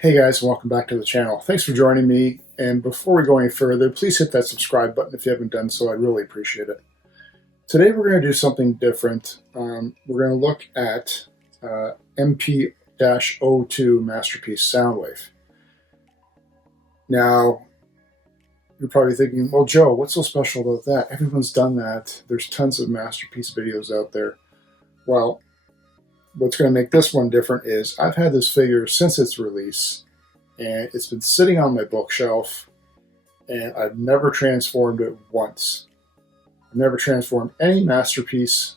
Hey guys, welcome back to the channel. Thanks for joining me, and before we go any further, please hit that subscribe button if you haven't done so. I'd really appreciate it. Today we're going to do something different. We're going to look at MP-02 Masterpiece Soundwave. Now, you're probably thinking, well, Joe, what's so special about that? Everyone's done that. There's tons of Masterpiece videos out there. Well, what's going to make this one different is I've had this figure since its release, and it's been sitting on my bookshelf, and I've never transformed it once. I've never transformed any Masterpiece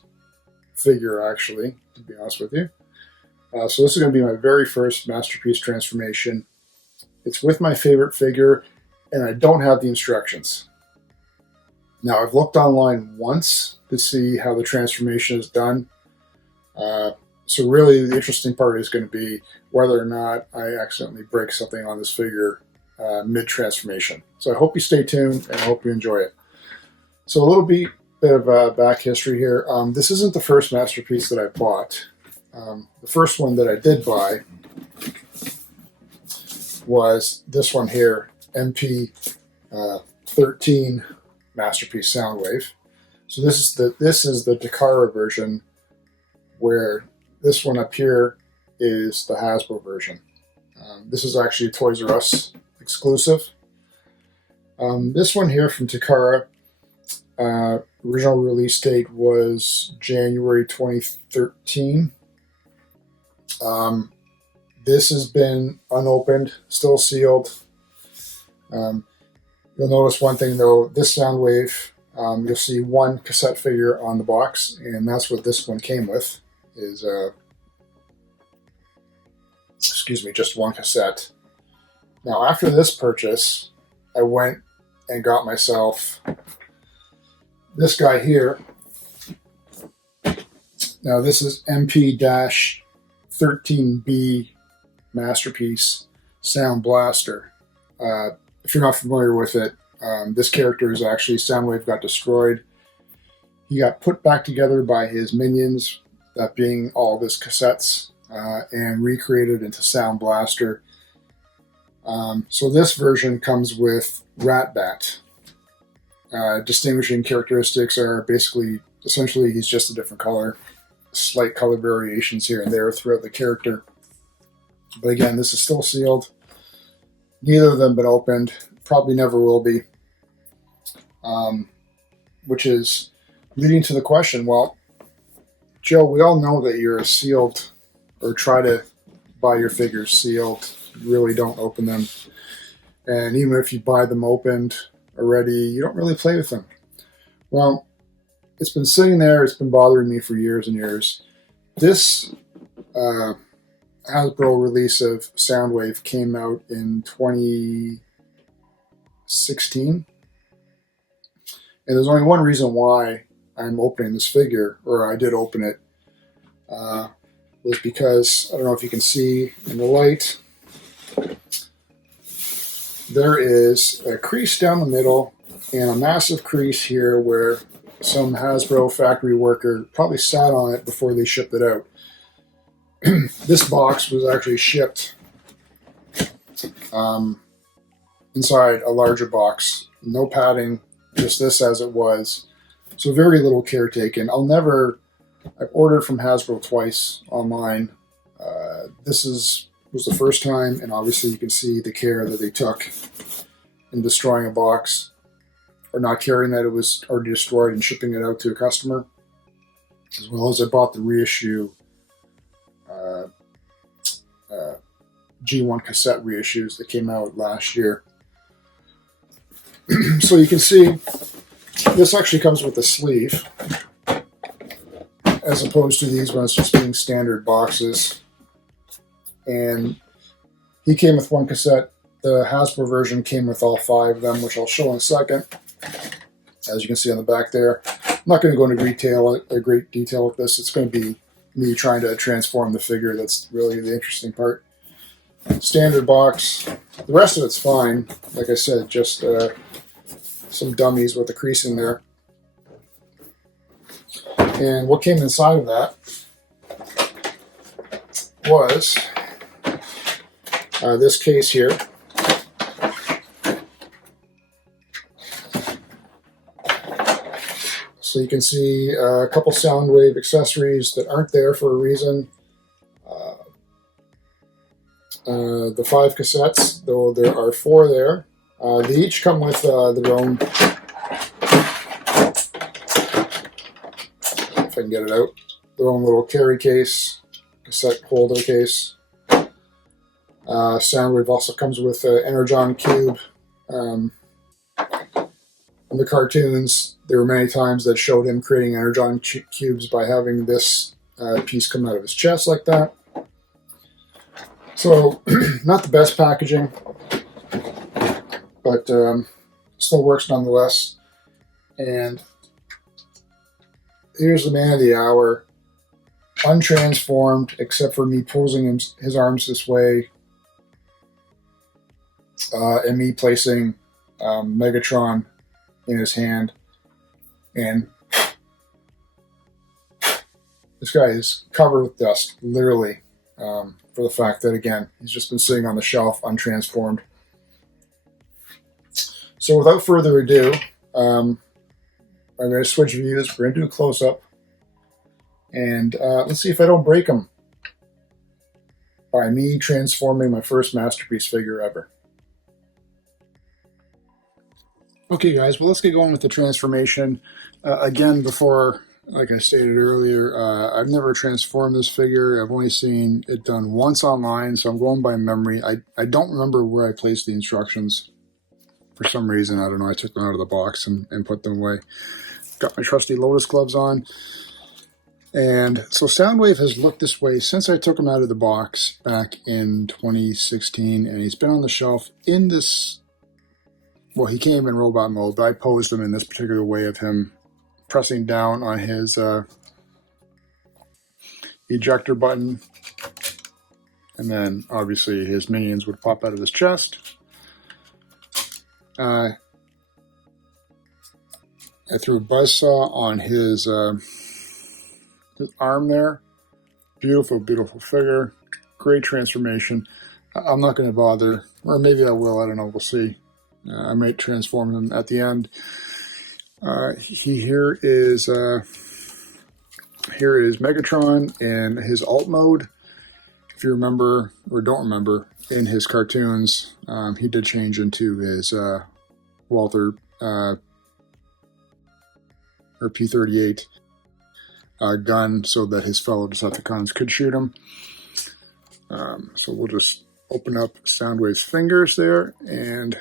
figure, actually, to be honest with you. So this is going to be my very first Masterpiece transformation. It's with my favorite figure, and I don't have the instructions. Now, I've looked online once to see how the transformation is done. So really, the interesting part is going to be whether or not I accidentally break something on this figure mid-transformation. So I hope you stay tuned, and I hope you enjoy it. So a little bit of back history here. This isn't the first Masterpiece that I bought. The first one that I did buy was this one here, MP-02 Masterpiece Soundwave. So this is the Takara version, where this one up here is the Hasbro version. This is actually a Toys R Us exclusive. This one here from Takara, original release date was January 2013. This has been unopened, still sealed. You'll notice one thing though, this Soundwave, you'll see one cassette figure on the box, and that's what this one came with. Is just one cassette. Now, after this purchase, I went and got myself this guy here. Now, this is MP-13B Masterpiece Sound Blaster. If you're not familiar with it, this character is actually Soundwave got destroyed. He got put back together by his minions, that being all of his cassettes, and recreated into Sound Blaster. So this version comes with Ratbat. Distinguishing characteristics are essentially he's just a different color, slight color variations here and there throughout the character. But again, this is still sealed. Neither of them been opened, probably never will be. Which is leading to the question, well, Joe, we all know that you're a sealed, or try to buy your figures sealed. You really don't open them. And even if you buy them opened already, you don't really play with them. Well, it's been sitting there. It's been bothering me for years and years. This Hasbro release of Soundwave came out in 2016. And there's only one reason why I'm opening this figure, or I did open it, was because, I don't know if you can see in the light, there is a crease down the middle and a massive crease here where some Hasbro factory worker probably sat on it before they shipped it out. This box was actually shipped inside a larger box, no padding, just this as it was. So very little care taken. I've ordered from Hasbro twice online. This was the first time, and obviously you can see the care that they took in destroying a box, or not caring that it was already destroyed and shipping it out to a customer, as well as I bought the reissue G1 cassette reissues that came out last year. So you can see this actually comes with a sleeve, as opposed to these ones just being standard boxes. And he came with one cassette. The Hasbro version came with all 5 of them, which I'll show in a second. As you can see on the back there. I'm not going to go into great detail with this. It's going to be me trying to transform the figure. That's really the interesting part. Standard box. The rest of it's fine. Like I said, just some dummies with a crease in there. And what came inside of that was this case here. So you can see a couple Soundwave accessories that aren't there for a reason. The 5 cassettes, though there are 4 there. They each come with their own, if I can get it out, their own little carry case, cassette holder case. Soundwave also comes with an Energon cube. In the cartoons, there were many times that showed him creating Energon cubes by having this piece come out of his chest like that. So, not the best packaging, but still works nonetheless. And here's the man of the hour, untransformed except for me posing his arms this way, and me placing Megatron in his hand. And this guy is covered with dust, literally. For the fact that, again, he's just been sitting on the shelf untransformed. So without further ado, I'm going to switch views. We're going to do a close-up. And let's see if I don't break him by me transforming my first Masterpiece figure ever. Okay, guys, well, let's get going with the transformation. Again, before... Like I stated earlier, I've never transformed this figure. I've only seen it done once online, so I'm going by memory. I don't remember where I placed the instructions. For some reason, I don't know, I took them out of the box and put them away. Got my trusty Lotus gloves on. And so Soundwave has looked this way since I took him out of the box back in 2016, and he's been on the shelf in this... Well, he came in robot mode, but I posed him in this particular way of him pressing down on his ejector button, and then obviously his minions would pop out of his chest. I threw a buzzsaw on his arm there. Beautiful, beautiful figure. Great transformation. I'm not going to bother, or maybe I will, I don't know, we'll see. I might transform him at the end. Here is Megatron in his alt mode. If you remember or don't remember, in his cartoons, he did change into his Walther or P-38 gun so that his fellow Decepticons could shoot him. So we'll just open up Soundwave's fingers there, and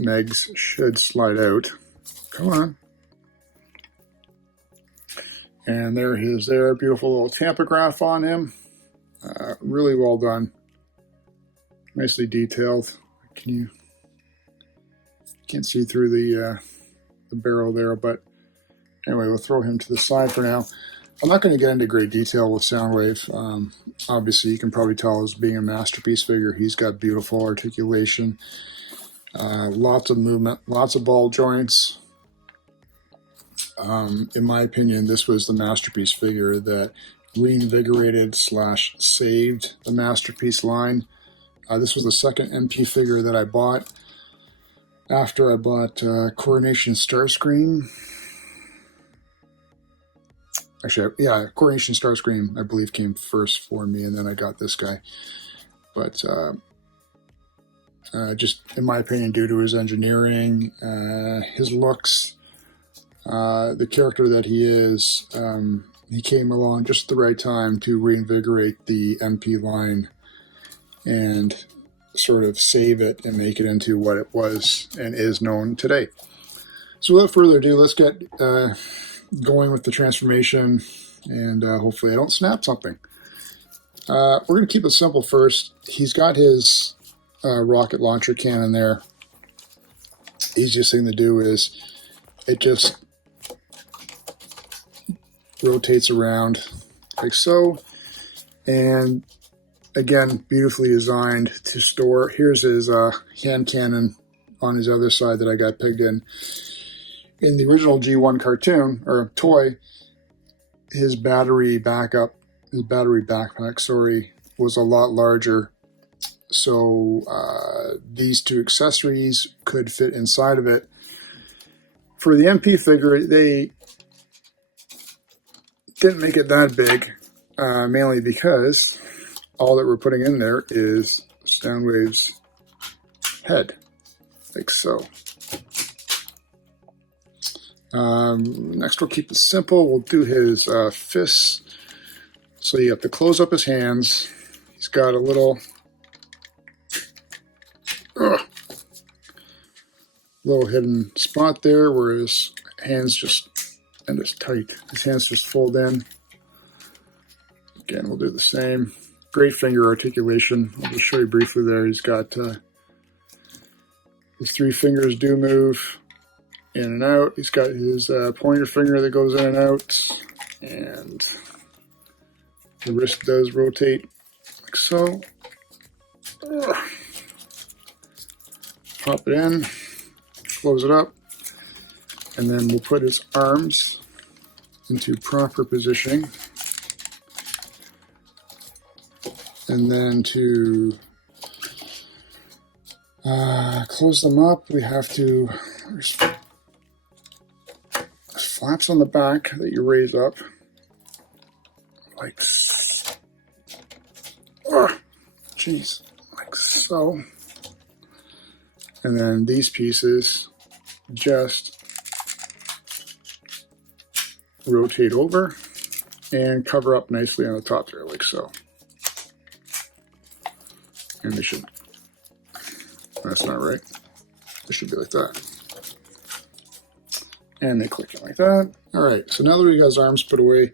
Megs should slide out. Come on. And there he is there. Beautiful little tampograph on him. Really well done. Nicely detailed. Can't see through the barrel there, but anyway, we'll throw him to the side for now. I'm not going to get into great detail with Soundwave. Obviously, you can probably tell as being a Masterpiece figure, he's got beautiful articulation. Lots of movement, lots of ball joints. In my opinion, this was the Masterpiece figure that reinvigorated / saved the Masterpiece line. This was the second MP figure that I bought after I bought Coronation Starscream. Actually, yeah, Coronation Starscream, I believe, came first for me, and then I got this guy. But just, in my opinion, due to his engineering, his looks, the character that he is, he came along just at the right time to reinvigorate the MP line and sort of save it and make it into what it was and is known today. So without further ado, let's get going with the transformation, and hopefully I don't snap something. We're going to keep it simple first. He's got his rocket launcher cannon there. Easiest thing to do is it just rotates around like so, and again, beautifully designed to store. Here's his hand cannon on his other side that I got pegged in. In the original G1 cartoon, or toy, his battery backpack, was a lot larger. So these two accessories could fit inside of it. For the MP figure, they didn't make it that big, mainly because all that we're putting in there is Soundwave's head, like so. Next we'll keep it simple. We'll do his fists. So you have to close up his hands. He's got a little hidden spot there where his hands just tight. His hands just fold in. Again, we'll do the same. Great finger articulation. I'll just show you briefly there. He's got his 3 fingers do move in and out. He's got his pointer finger that goes in and out, and the wrist does rotate like so. Pop it in, close it up, and then we'll put his arms into proper positioning. And then to close them up, we have to, there's flaps on the back that you raise up, like, like so. And then these pieces just rotate over and cover up nicely on the top there, like so. And they should, that's not right. It should be like that. And they click it like that. All right, so now that we got his arms put away,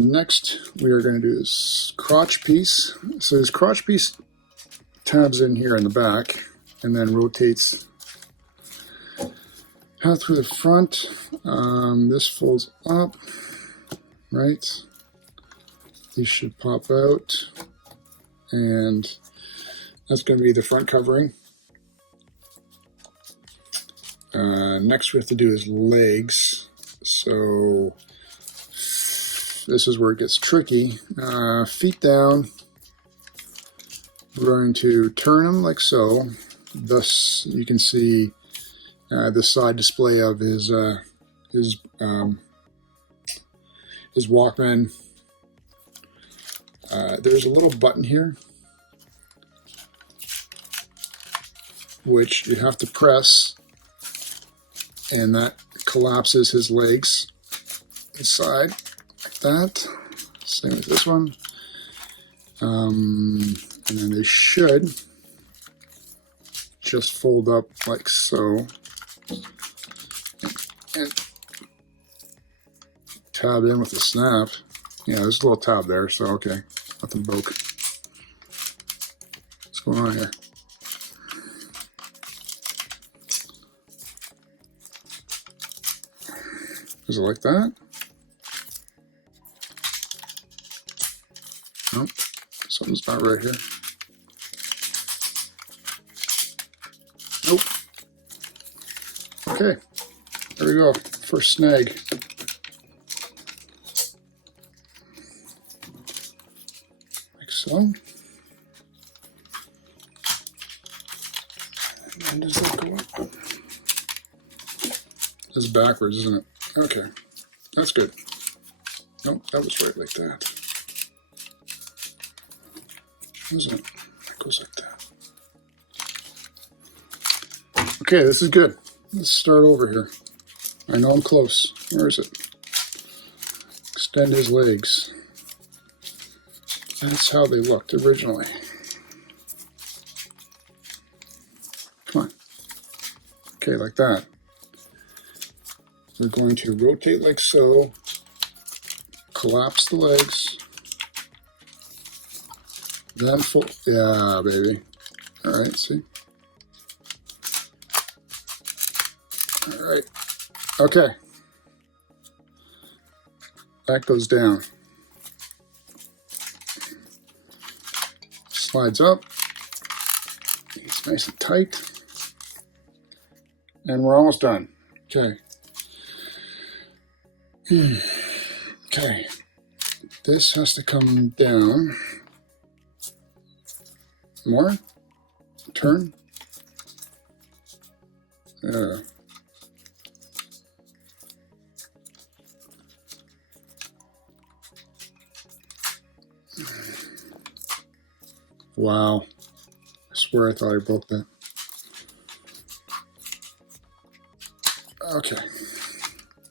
next we are going to do this crotch piece. So his crotch piece tabs in here in the back and then rotates out through the front. This folds up, right? These should pop out, and that's going to be the front covering. Next we have to do his legs. So this is where it gets tricky. Feet down, we're going to turn them like so. Thus you can see the side display of his Walkman. There's a little button here which you have to press, and that collapses his legs inside like that. Same with this one. And then they should just fold up like so, and tab in with a snap. Yeah, there's a little tab there, so okay, nothing broke. What's going on here? Is it like that? Nope, something's not right here. Nope. Okay, there we go. First snag. Like so. And then does it go up? It's backwards, isn't it? Okay, that's good. Nope, that was right like that. Isn't it? It goes like that. Okay, this is good. Let's start over here. I know I'm close. Where is it? Extend his legs. That's how they looked originally. Come on. Okay, like that. We're going to rotate like so, collapse the legs, then fold. Yeah, baby. All right, see? All right. Okay. That goes down. Slides up. It's nice and tight. And we're almost done. Okay. Okay, this has to come down more. Turn. Wow, I swear I thought I broke that. Okay,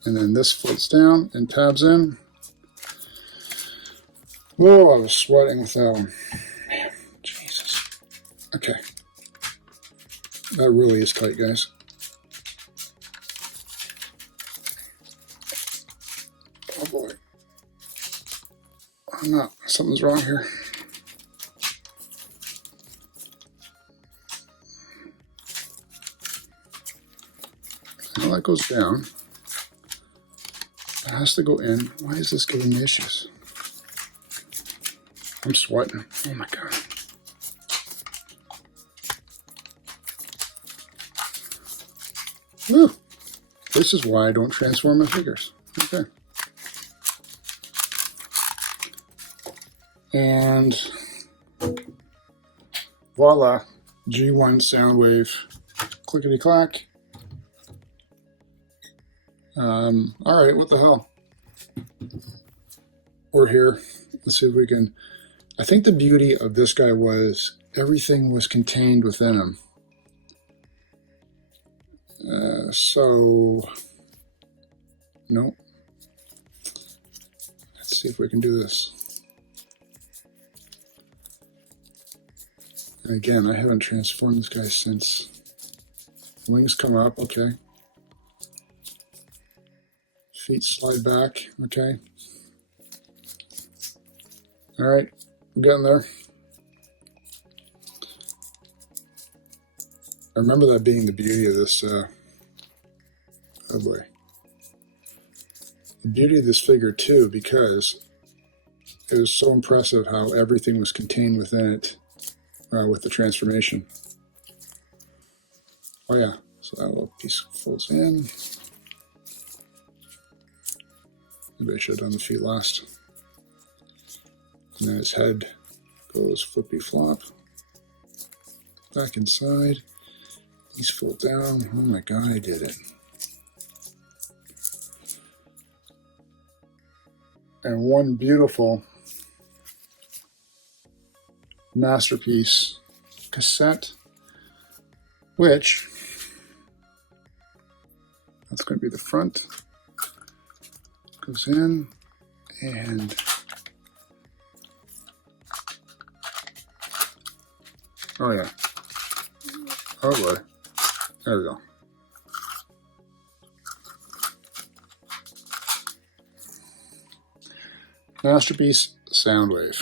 and then this floats down and tabs in. Whoa, I was sweating with that one. Man, Jesus. Okay, that really is tight, guys. Oh boy. I'm not, something's wrong here. Now that goes down. It has to go in. Why is this giving me issues? I'm sweating. Oh my God. Woo. This is why I don't transform my figures. Okay. And voila, G1 Soundwave, clickety clack. All right, what the hell? We're here. Let's see if we can. I think the beauty of this guy was everything was contained within him. So, no. Let's see if we can do this. And again, I haven't transformed this guy since. Wings come up, okay. Feet slide back, okay. All right, we're getting there. I remember that being the beauty of this, oh boy. The beauty of this figure too, because it was so impressive how everything was contained within it with the transformation. Oh yeah, so that little piece folds in. Maybe I should have done the feet last. And then his head goes flippy flop. Back inside. These fold down. Oh my God, I did it. And one beautiful Masterpiece cassette, which, that's going to be the front. Goes in, and oh yeah, oh boy, there we go. Masterpiece Soundwave.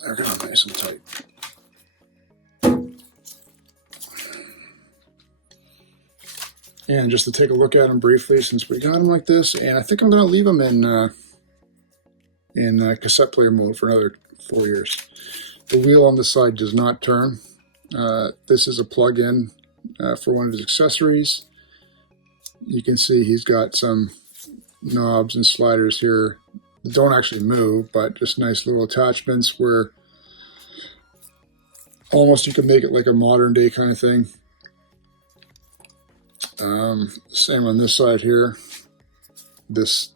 They're kind of nice and tight. And just to take a look at them briefly, since we got them like this, and I think I'm going to leave them in cassette player mode for another 4 years. The wheel on the side does not turn. This is a plug-in for one of his accessories. You can see he's got some knobs and sliders here that don't actually move, but just nice little attachments where almost you can make it like a modern day kind of thing. Same on this side here. This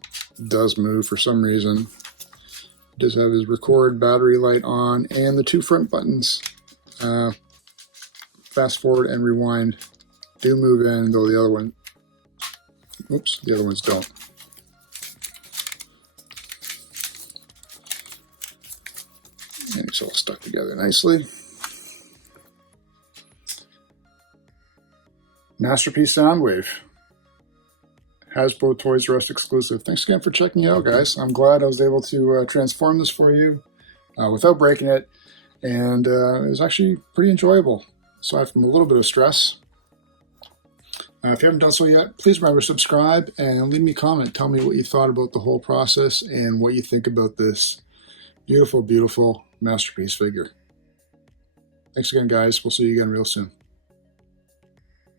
does move for some reason. It does have his record battery light on, and the two front buttons, fast forward and rewind, do move in, though the other one, oops, the other ones don't. And it's all stuck together nicely. Masterpiece Soundwave. Hasbro Toys R Us exclusive. Thanks again for checking it out, guys. I'm glad I was able to transform this for you without breaking it. And it was actually pretty enjoyable, aside from a little bit of stress. If you haven't done so yet, please remember to subscribe and leave me a comment. Tell me what you thought about the whole process and what you think about this beautiful, beautiful Masterpiece figure. Thanks again, guys. We'll see you again real soon.